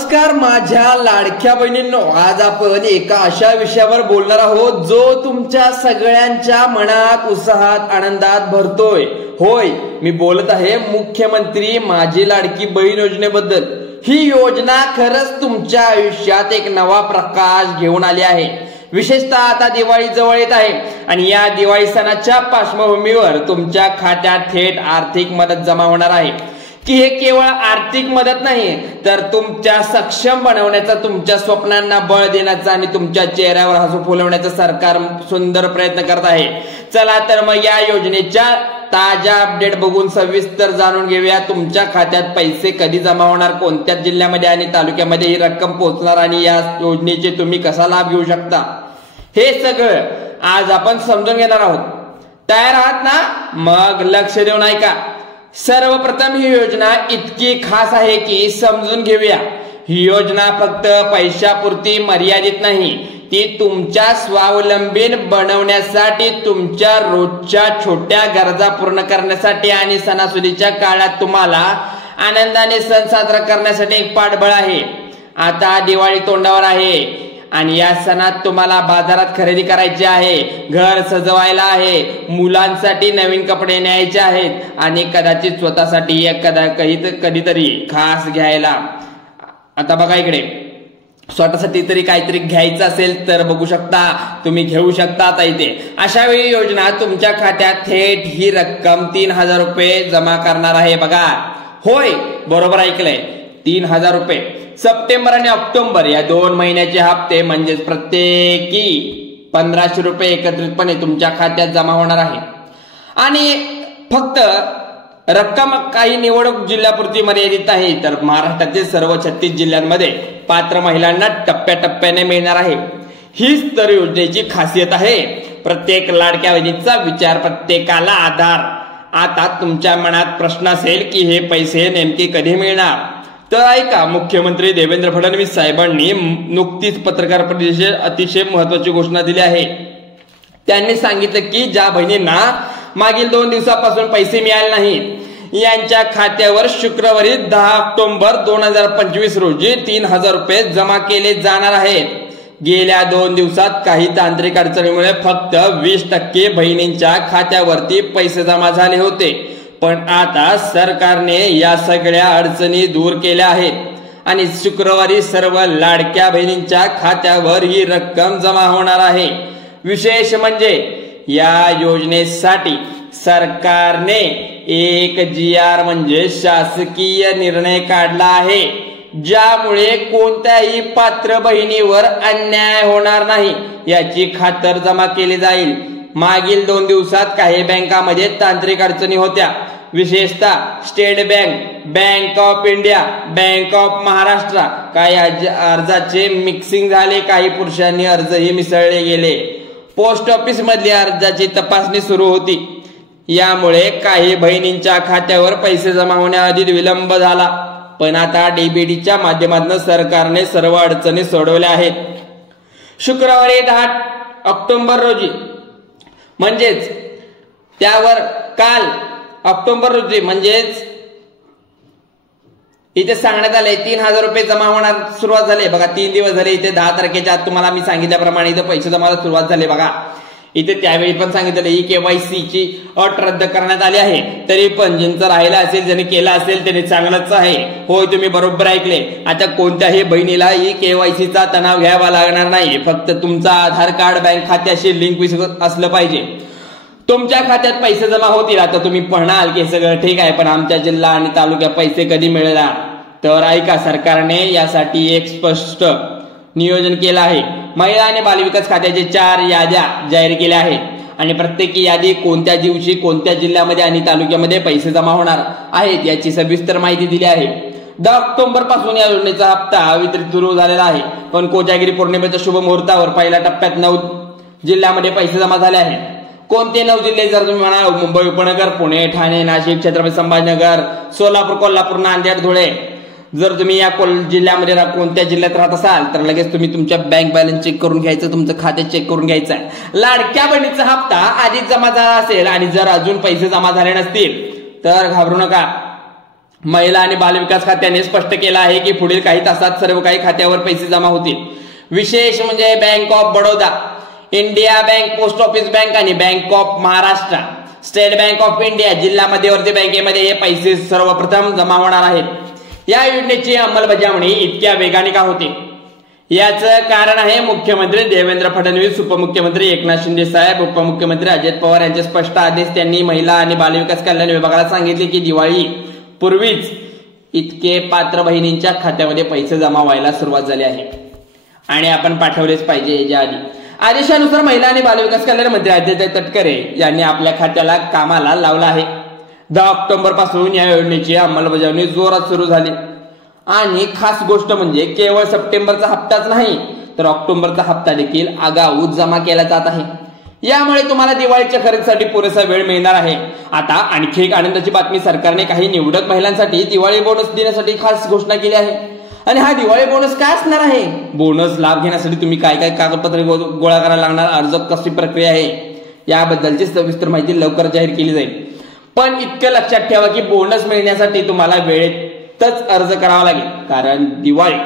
नमस्कार माझ्या लाडक्या बहिणींनो, आज आपण एका अशा विषयावर बोलणार आहोत जो तुमच्या सगळ्यांच्या मनात उत्साहात आनंदात भरतोय। होय, मी बोलत आहे मुख्यमंत्री माझी लाडकी बहीण योजनेबद्दल। ही योजना खरंच तुमच्या आयुष्यात एक नवा प्रकाश घेऊन आली आहे। विशेषतः आता दिवाळी जवळ येत आहे आणि या दिवाळी सणाच्या पार्श्वभूमीवर तुमच्या खात्यात थेट आर्थिक मदत जमा होणार आहे की हे केवळ आर्थिक मदत नाही तर तुमच्या सक्षम बनवण्याचा, तुमच्या स्वप्नांना बळ देण्याचा आणि तुमच्या चेहऱ्यावर हसू फुलवण्याचा सरकार सुंदर प्रयत्न करत आहे। चला तर मग या योजनेच्या ताजा अपडेट बघून सविस्तर जाणून घेऊया। तुमच्या खात्यात पैसे कधी जमा होणार, कोणत्या जिल्ह्यामध्ये आणि तालुक्यामध्ये ही रक्कम पोहोचणार आणि या योजनेचे तुम्ही कसा लाभ घेऊ शकता, हे सगळं आज आपण समजून घेणार आहोत। तयार आहात ना? मग लक्ष देऊन ऐका। सर्वप्रथम ही योजना इतकी खास आहे की समजून घेऊया। ही योजना फक्त पैशापुरती मर्यादित नाही, ती तुमच्या स्वावलंबी बनवण्यासाठी, तुमच्या रोजच्या छोट्या गरजा पूर्ण करण्यासाठी आणि सणासुदीच्या काळात तुम्हाला आनंदाने सण साजरा करण्यासाठी एक पाठबळ आहे। आता दिवाळी तोंडावर आहे आणि या सणात तुम्हाला बाजारात खरेदी करायची आहे, घर सजवायला आहे, मुलांसाठी नवीन कपडे न्यायचे आहेत आणि कदाचित स्वतःसाठी कधीतरी खास घ्यायला। आता बघा इकडे, स्वतःसाठी तरी काहीतरी घ्यायचं असेल तर बघू शकता, तुम्ही घेऊ शकता। आता इथे अशा वेळी योजना तुमच्या खात्यात थेट ही रक्कम 3000 रुपये जमा करणार आहे। बघा, होय बरोबर ऐकलंय, 3000 रुपये। सप्टेंबर आणि ऑक्टोबर या 2 महिन्याचे हप्ते म्हणजेच प्रत्येकी 1500 रुपये एकत्रितपणे तुमच्या खात्यात जमा होणार आहे। आणि फक्त रक्कम काही निवडक जिल्ह्यापुरती मर्यादित आहे, तर महाराष्ट्रातील सर्व 36 जिल्ह्यांमध्ये पात्र महिलांना टप्प्याटप्प्याने मिळणार आहे। हीच तर योजनेची खासियत आहे। प्रत्येक लाडक्या बहिणीचा विचार, प्रत्येकाला आधार। आता तुमच्या मनात प्रश्न असेल की हे पैसे नेमके कधी मिळणार, तर ऐका, मुख्यमंत्री देवेंद्र फडणवीस साहेबांनी नुकतीच पत्रकार परिषदेत अतिशय महत्वाची घोषणा दिली आहे। त्यांनी सांगितलं की ज्या बहिणींना मागील 2 दिवसापासून पैसे मिळाले नाहीत, यांच्या खात्यावर शुक्रवारी 10 ऑक्टोबर 2025 रोजी 3000 रुपये जमा केले जाणार आहेत। गेल्या 2 दिवसात काही तांत्रिक अडचणीमुळे फक्त 20% बहिणींच्या खात्यावरती पैसे जमा झाले होते, पण आता सरकारने या सगळ्या अडचणी दूर केल्या आहेत आणि शुक्रवारी सर्व लाडक्या बहिणींच्या खात्यावर ही रक्कम जमा होणार आहे। विशेष म्हणजे या योजनेसाठी सरकारने एक GR म्हणजे शासकीय निर्णय काढला आहे, ज्यामुळे कोणत्याही पात्र बहिणीवर अन्याय होणार नाही याची खातरजमा केली जाईल। मागील 2 दिवसात काही बँकांमध्ये तांत्रिक अडचणी होत्या, विशेषतः state bank, bank of India, bank of Maharashtra. काही अर्जाचे मिक्सिंग झाले, काही पुरुषांनी अर्जही मिसळले गेले। पोस्ट ऑफिस मधली अर्जाची तपासणी सुरू होती, यामुळे काही बहिणींच्या खात्यावर पैसे जमा होण्याआधी विलंब झाला, पण आता DBTच्या माध्यमातून सरकारने सर्व अडचणी सोडवल्या आहेत। शुक्रवारी 10 ऑक्टोबर रोजी म्हणजेच त्यावर काल ऑक्टोबर रोजी म्हणजेच इथे सांगण्यात आले 3000 रुपये जमा होणार सुरुवात झाली। बघा, 3 दिवस झाले। इथे 10 तारखेच्या आत तुम्हाला मी सांगितल्याप्रमाणे इथे पैसे जमाला सुरुवात झाली। बघा, इथे त्यावेळी पण सांगितलं KYC ची अट रद्द करण्यात आली आहे, तरी पण ज्यांचं राहिला असेल, ज्यांनी केला असेल त्याने चांगलंच आहे। होय, तुम्ही बरोबर ऐकले। आता कोणत्याही बहिणीला KYC चा तणाव घ्यावा लागणार नाही, फक्त तुमचा आधार कार्ड बँक खात्याशी लिंक असलं पाहिजे। तुमच्या खात्यात पैसे जमा होतील। आता तुम्ही म्हणाल की सगळं ठीक आहे, पण आमच्या जिल्हा आणि तालुक्यात पैसे कधी मिळणार, तर ऐका, सरकारने यासाठी एक स्पष्ट नियोजन केलं आहे। महिला आणि बालविकास खात्याचे 4 याद्या जाहीर केल्या आहेत आणि प्रत्येकी यादी कोणत्या दिवशी, कोणत्या जिल्ह्यामध्ये आणि तालुक्यामध्ये पैसे जमा होणार आहेत याची सविस्तर माहिती दिली आहे। 10 ऑक्टोबर पासून या योजनेचा हप्ता वितरित सुरू झालेला आहे, पण कोजागिरी पौर्णिमेच्या शुभ मुहूर्तावर पहिल्या टप्प्यात 9 जिल्ह्यामध्ये पैसे जमा झाले आहेत। कोणते 9 जिल्हे, जर तुम्ही म्हणाल मुंबई उपनगर, पुणे, ठाणे, नाशिक, छत्रपती संभाजीनगर, सोलापूर, कोल्हापूर, नांदेड, धुळे, जर तुम्ही या जिल्ह्यामध्ये कोणत्या जिल्ह्यात राहत असाल तर लगेच तुम्ही तुमच्या बँक बॅलन्स चेक करून घ्यायचं, तुमचं खाते चेक करून घ्यायचं आहे। लाडक्या बहिणीचा हप्ता आधीच जमा झाला असेल आणि जर अजून पैसे जमा झाले नसतील तर घाबरू नका, महिला आणि बालविकास खात्याने स्पष्ट केलं आहे की पुढील काही तासात सर्व काही खात्यावर पैसे जमा होतील. विशेष म्हणजे bank of Baroda, India bank, post office bank आणि bank of Maharashtra, state bank of India, जिल्हा मध्यवर्ती बँकेमध्ये हे पैसे सर्वप्रथम जमा होणार आहेत. या योजनेची अंमलबजावणी इतक्या वेगाने का होते? याचं कारण आहे मुख्यमंत्री देवेंद्र फडणवीस, उपमुख्यमंत्री एकनाथ शिंदे साहेब, उपमुख्यमंत्री अजित पवार यांचे स्पष्ट आदेश. त्यांनी महिला आणि बालविकास कल्याण विभागाला सांगितले की दिवाळी पूर्वीच इतके पात्र बहिणींच्या खात्यामध्ये पैसे जमा व्हायला सुरुवात झाली आहे आणि आपण पाठवलेच पाहिजे. याच्या आदेशानुसार महिला आणि बालविकास कल्याण मंत्री आदित्य तटकरे यांनी आपल्या खात्याला कामाला लावला आहे. 10 ऑक्टोबर पासून या योजनेची अंमलबजावणी जोरात सुरू झाली आणि खास गोष्ट म्हणजे केवळ सप्टेंबरचा हप्ताच नाही तर ऑक्टोबरचा हप्ता देखील आगाऊ जमा केला जात आहे. यामुळे तुम्हाला दिवाळीच्या खरेदीसाठी पुरेसा वेळ मिळणार आहे. आता आणखी एक आनंदाची बातमी, सरकारने काही निवडक महिलांसाठी दिवाळी बोनस देण्यासाठी खास घोषणा केली आहे. आणि हा दिवाळी बोनस काय असणार आहे? बोनस लाभ घेण्यासाठी तुम्ही काय काय कागदपत्रे गोळा करायला लागणार, अर्ज कशी प्रक्रिया आहे याबद्दलची सविस्तर माहिती लवकर जाहीर केली जाईल. पण इतकं लक्षात ठेवा की बोनस मिळण्यासाठी तुम्हाला वेळेतच अर्ज करावा लागेल, कारण दिवाळी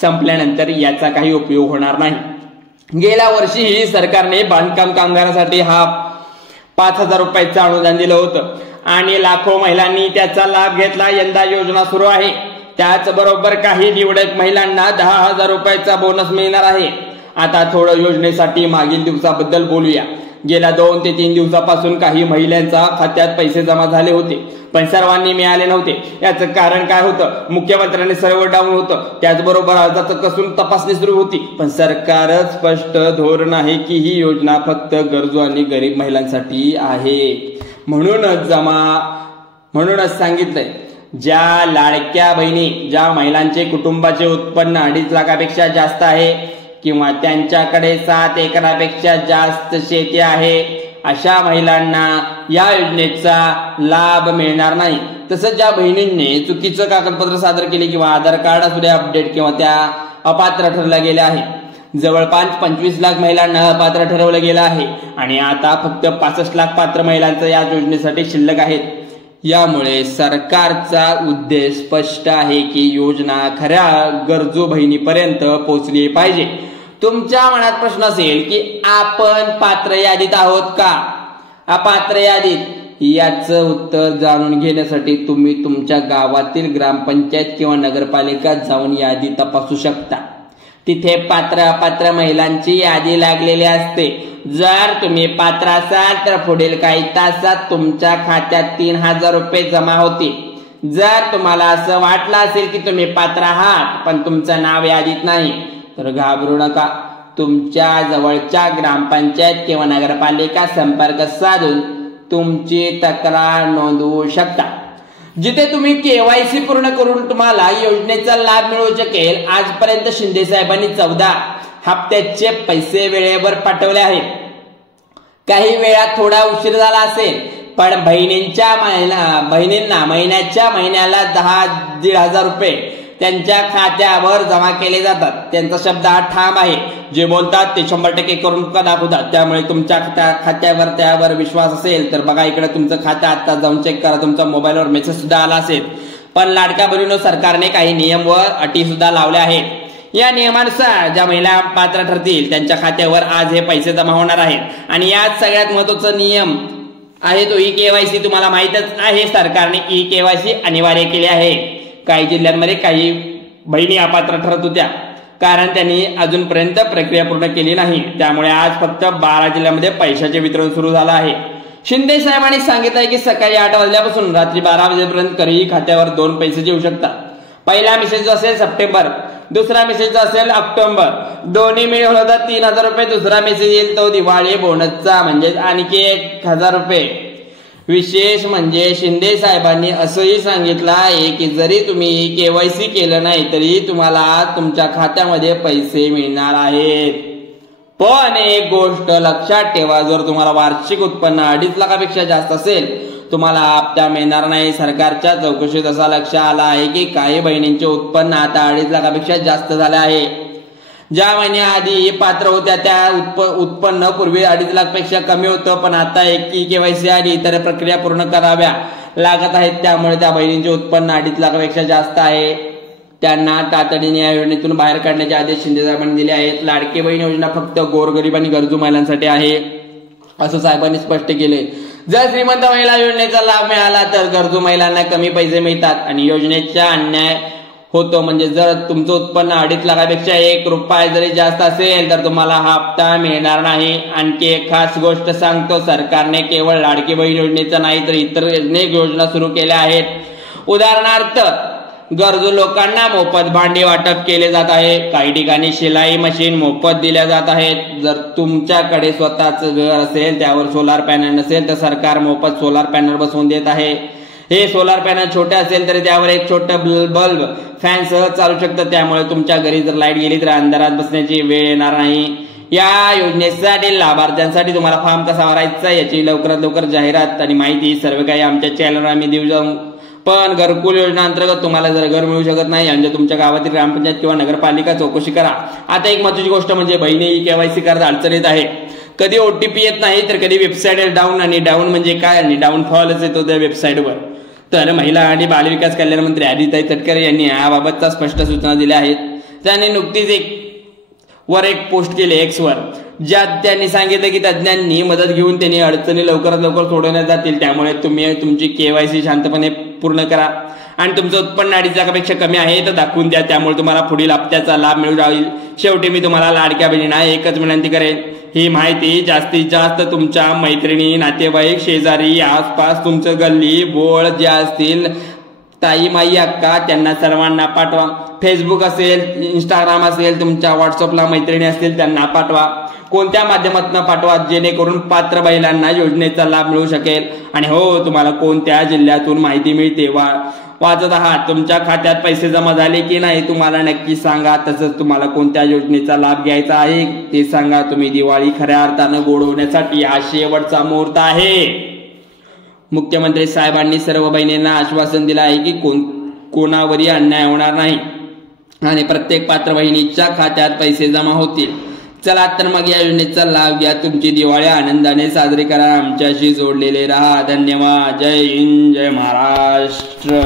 संपल्यानंतर याचा काही उपयोग होणार नाही. गेल्या वर्षीही सरकारने बांधकाम कामगारांसाठी हा 5,000 रुपयाचं अनुदान दिलं होतं आणि लाखो महिलांनी त्याचा लाभ घेतला. यंदा योजना सुरू आहे, त्याचबरोबर काही निवडक महिलांना 10,000 रुपयाचा बोनस मिळणार आहे. आता थोडं योजनेसाठी मागील दिवसाबद्दल बोलूया. गेल्या 2 ते 3 दिवसापासून काही महिलांच्या खात्यात पैसे जमा झाले होते, पण सर्वांनी मिळाले नव्हते. याचं कारण काय होतं? मुख्यमंत्र्यांनी सर्व्हर डाऊन होतं, त्याचबरोबर अर्जाचं कसून तपासणी सुरू होती. पण सरकारच स्पष्ट धोरण आहे की ही योजना फक्त गरजू आणि गरीब महिलांसाठी आहे. म्हणूनच सांगितलंय, ज्या लाडक्या बहिणी, ज्या महिलांचे कुटुंबाचे उत्पन्न 2.5 लाखापेक्षा जास्त आहे किंवा त्यांच्याकडे 7 एकरापेक्षा जास्त शेती आहे, अशा महिलांना या योजनेचा लाभ मिळणार नाही. तसंच ज्या बहिणींनी चुकीचं कागदपत्र सादर केले किंवा आधार कार्ड असू द्या अपडेट किंवा त्या अपात्र ठरल्या गेल्या आहे, जवळपास 25 लाख महिलांना अपात्र ठरवलं गेलं आहे आणि आता फक्त 65 लाख पात्र महिलांचं या योजनेसाठी शिल्लक आहेत. यामुळे सरकारचा उद्देश स्पष्ट आहे की योजना खऱ्या गरजू बहिणीपर्यंत पोहोचली पाहिजे. तुमच्या मनात प्रश्न असेल की आपण पात्र यादीत आहोत का, अपात्र यादीत? याचं उत्तर जाणून घेण्यासाठी तुम्ही तुमच्या गावातील ग्रामपंचायत किंवा नगरपालिका जाऊन यादी तपासू शकता. तिथे पात्र अपात्र महिलांची यादी लागलेली असते. जर तुम्ही पात्र असाल तर पुढील काही तासात तुमच्या खात्यात 3,000 रुपये जमा होतील. जर तुम्हाला असं वाटलं असेल की तुम्ही पात्र आहात पण तुमचं नाव यादीत नाही तर घाबरू नका. तुमच्या जवळच्या ग्रामपंचायत किंवा नगरपालिका संपर्क साधून तुमची तक्रार नोंदवू शकता. जिथे तुम्ही केवायसी पूर्ण करून तुम्हाला योजनेचा लाभ मिळू शकेल. आजपर्यंत शिंदे साहेबांनी 14 हप्त्याचे पैसे वेळेवर पाठवले आहेत. काही वेळा थोडा उशीर झाला असेल पण बहिणींना महिन्याला 10,000 रुपये त्यांच्या खात्यावर जमा केले जातात. त्यांचा शब्द हा ठाम आहे. जे बोलतात ते 100% करून दाखवतात. त्यामुळे तुमच्या खात्यावर त्यावर विश्वास असेल तर बघा इकडे तुमचं खातं आता जाऊन चेक करा. तुमच्या मोबाईलवर मेसेज सुद्धा आला असेल. पण लाडक्या बहिणींनो, सरकारने काही नियम व अटी सुद्धा लावल्या आहेत. या नियमानुसार ज्या महिला पात्र ठरतील त्यांच्या खात्यावर आज हे पैसे जमा होणार आहेत आणि यात सगळ्यात महत्वाचा नियम आहे तो ई-केवायसी. तुम्हाला माहितच आहे, सरकारने ई-केवायसी अनिवार्य केले आहे. काही जिल्ह्यांमध्ये काही बहिणी अपात्र ठरत होत्या कारण त्यांनी अजूनपर्यंत प्रक्रिया पूर्ण केली नाही. त्यामुळे आज फक्त 12 जिल्ह्यांमध्ये पैशाचे वितरण सुरू झालं आहे. शिंदे साहेबांनी सांगितलंय की सकाळी 8 वाजल्यापासून रात्री 12 वाजेपर्यंत कधीही खात्यावर 2 पैसे येऊ शकतात. पहिला मेसेज असेल सप्टेंबर, दुसरा मेसेज असेल ऑक्टोबर, दोन्ही मिळून होतात 3,000 रुपये. दुसरा मेसेज येईल तो दिवाळी बोनसचा, म्हणजे आणखी 1,000 रुपये. विशेष म्हणजे शिंदे साहेबांनी असंही सांगितलं आहे की जरी तुम्ही केवायसी केलं नाही तरी तुम्हाला तुमच्या खात्यामध्ये पैसे मिळणार आहेत. पण एक गोष्ट लक्षात ठेवा, जर तुम्हाला वार्षिक उत्पन्न 2.5 लाखापेक्षा जास्त असेल तुम्हाला हप्ता मिळणार नाही. सरकारच्या चौकशीत असा लक्ष आला आहे की काही बहिणींचे उत्पन्न आता 2.5 लाखापेक्षा जास्त झाले आहे. ज्या महिन्याआधी पात्र होत्या त्या उत्पन्न पूर्वी 2.5 लाख पेक्षा कमी होतं, पण आता एक केवायसी आणि इतर प्रक्रिया पूर्ण कराव्या लागत आहेत, त्यामुळे त्या बहिणींचे उत्पन्न 2.5 लाखापेक्षा जास्त आहे. त्यांना तातडीने या योजनेतून बाहेर काढण्याचे आदेश शिंदे साहेबांनी दिले आहेत. लाडकी बहीण योजना फक्त गोरगरीब आणि गरजू महिलांसाठी आहे असं साहेबांनी स्पष्ट केले. जर श्रीमंत महिला योजनेचा लाभ मिळाला तर गरजू महिलांना कमी पैसे मिळतात आणि योजनेचा अन्याय होतो. म्हणजे जर तुमचं उत्पन्न 2.5 लाखापेक्षा 1 रुपया जरी जास्त असेल तर तुम्हाला हा हप्ता मिळणार नाही. आणखी एक खास गोष्ट सांगतो, सरकारने केवळ लाडकी बहीण योजनेचा नाही तर इतर अनेक योजना सुरू केल्या आहेत. उदाहरणार्थ गरजू लोकांना मोफत भांडी वाटप केले जात आहे. काही ठिकाणी शिलाई मशीन मोफत दिल्या जात आहेत. जर तुमच्याकडे स्वतःच घर असेल, त्यावर सोलार पॅनल नसेल तर सरकार मोफत सोलार पॅनल बसवून देत आहे. हे सोलार पॅनल छोटे असेल तरी त्यावर एक छोटं बल्ब फॅन सहज चालू शकतं. त्यामुळे तुमच्या घरी जर लाईट गेली तर अंधारात बसण्याची वेळ येणार नाही. या योजनेसाठी लाभार्थ्यांसाठी तुम्हाला फॉर्म कसा भरायचा याची लवकरात लवकर जाहिरात आणि माहिती सर्व काही आमच्या चॅनलवर आम्ही देऊ जाऊ. पण घरकुल योजना अंतर्गत तुम्हाला जर घर मिळू शकत नाही म्हणजे तुमच्या गावातील ग्रामपंचायत किंवा नगरपालिका चौकशी करा. आता एक महत्त्वाची गोष्ट म्हणजे बहिणी केवायसी करता अडचण येत आहे. कधी OTP येत नाही तर कधी वेबसाईट डाऊन, आणि डाऊन म्हणजे काय आणि डाऊनफॉलच येतो त्या वेबसाईटवर. तर महिला आणि बालविकास कल्याण मंत्री आदिताई तटकरे यांनी याबाबतचा स्पष्ट सूचना दिल्या आहेत. त्यांनी नुकतीच एक पोस्ट केली Xवर, ज्यात त्यांनी सांगितलं की तज्ज्ञांनी मदत घेऊन त्यांनी अडचणी लवकरात लवकर सोडवण्यात जातील. त्यामुळे तुम्ही तुमची KYC शांतपणे पूर्ण करा आणि तुमचं उत्पन्न 2.5 लाखापेक्षा कमी आहे तर दाखवून द्या. त्यामुळे तुम्हाला पुढील हप्त्याचा लाभ मिळू जाईल. शेवटी मी तुम्हाला लाडक्या बहिणींना एकच विनंती करेन, ही माहिती जास्तीत जास्त तुमच्या मैत्रिणी, नातेवाईक, शेजारी, आसपास तुमचं गल्ली बोळ जे असतील, ताई माई अक्का, त्यांना सर्वांना पाठवा. फेसबुक असेल, इंस्टाग्राम असेल, तुमच्या व्हॉट्सअपला मैत्रिणी असतील त्यांना पाठवा. कोणत्या माध्यमातून पाठवा जेणेकरून पात्र महिलांना योजनेचा लाभ मिळू शकेल. आणि हो, तुम्हाला कोणत्या जिल्ह्यातून माहिती मिळते वाचत आहात, तुमच्या खात्यात पैसे जमा झाले की नाही तुम्हाला नक्की सांगा. तसंच तुम्हाला कोणत्या योजनेचा लाभ घ्यायचा आहे ते सांगा. तुम्ही दिवाळी खऱ्या अर्थानं गोड होण्यासाठी हा शेवटचा मुहूर्त आहे. मुख्यमंत्री साहेबांनी सर्व बहिणींना आश्वासन दिलं आहे की कोणावरही अन्याय होणार नाही आणि प्रत्येक पात्र बहिणीच्या खात्यात पैसे जमा होतील. चला तर मग या योजनेचा लाभ घ्या. तुमची दिवाळी आनंदाने साजरी करा. आमच्याशी जोडलेले राहा. धन्यवाद. जय हिंद, जय महाराष्ट्र.